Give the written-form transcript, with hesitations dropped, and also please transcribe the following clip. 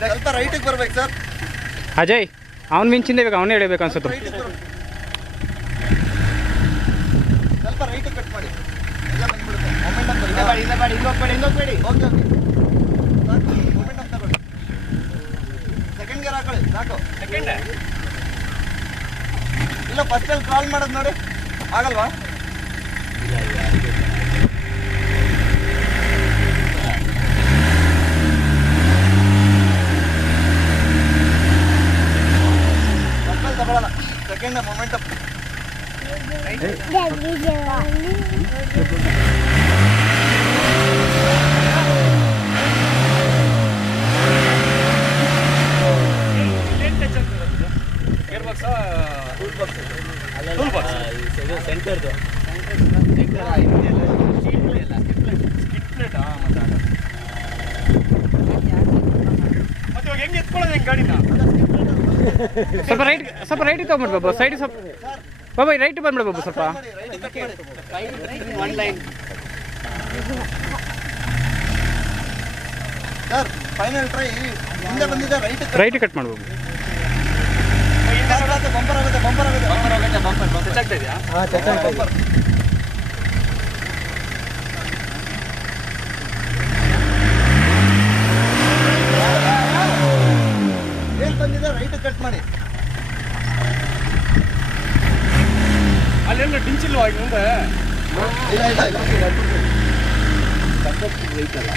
ಸ್ವಲ್ಪ ರೈಟಿಗೆ ಬರ್ಬೇಕು ಸರ್. ಅಜಯ್ ಅವ್ನು ಮಿಂಚಿಂದ ಬೇಕು, ಅವನೇ ಹೇಳಬೇಕು ಅನ್ಸುತ್ತೆ. ಸ್ವಲ್ಪ ರೈಟಿಗೆ ಕಟ್ ಮಾಡಿ, ಎಲ್ಲ ಬಂದ್ಬಿಡುತ್ತೆ. ಓಕೆ ಓಕೆ ಮೊಮೆಂಟಮ್ ತಗೊಳ್ಳಿ. ಸೆಕೆಂಡ್ ಗೇರ್ ಹಾಕೊಳ್ಳಿ ಸಾಕು. ಸೆಕೆಂಡ್ ಇಲ್ಲ ಫಸ್ಟಲ್ಲಿ ಕಾಲ್ ಮಾಡೋದು ನೋಡಿ, ಆಗಲ್ವಾ? ಫಸ್ಟಲ್ಲಿ ತಗೊಳ್ಳಲ್ಲ, ಸೆಕೆಂಡ್ ಮೊಮೆಂಟಮ್. ಸೆಂಟರ್ದು ಹೆಂಗೆ ಎತ್ಕೊಳ್ಳೋದು ಹೆಂಗೆ ಗಾಡಿನ? ಸ್ವಲ್ಪ ರೈಟ್ ತಗೊಂಡ್ಬಿಡು ಬಾಬು, ಸೈಡ್ ಸ್ವಲ್ಪ ಬಾಬಾ ರೈಟ್ ಬಂದ್ಬಿಡು ಬಾಬು ಸ್ವಲ್ಪ. ಸರ್ ಫೈನಲ್ ಟ್ರೈ ಹಿಂದೆ ಬಂದಿದೆ, ರೈಟ್ ಕಟ್ ಮಾಡ್ಬೋದು. ಬಂಪರ್ ಆಗುತ್ತೆ ಬಂಪರ್ ಆಗುತ್ತೆ ಬಂಪರ್ ಆಗುತ್ತೆ ಬಂಪರ್ ಬಂಪರ್ ಆಗ್ತಾ ಇದೆಯಾ? ಬಂಪರ್. ಏನ್ ಬಂದಿದೆ ರೈಟ್ ಕಟ್ ಮಾಡಿ. ಅಲ್ಲೆಲ್ಲ ಡಿಂಚಿಲ್ವಾ ಈಗ ಮುಂದೆ? ಇಲ್ಲ ಇಲ್ಲ ಇಲ್ಲ ರೈಟ್ ಅಲ್ಲ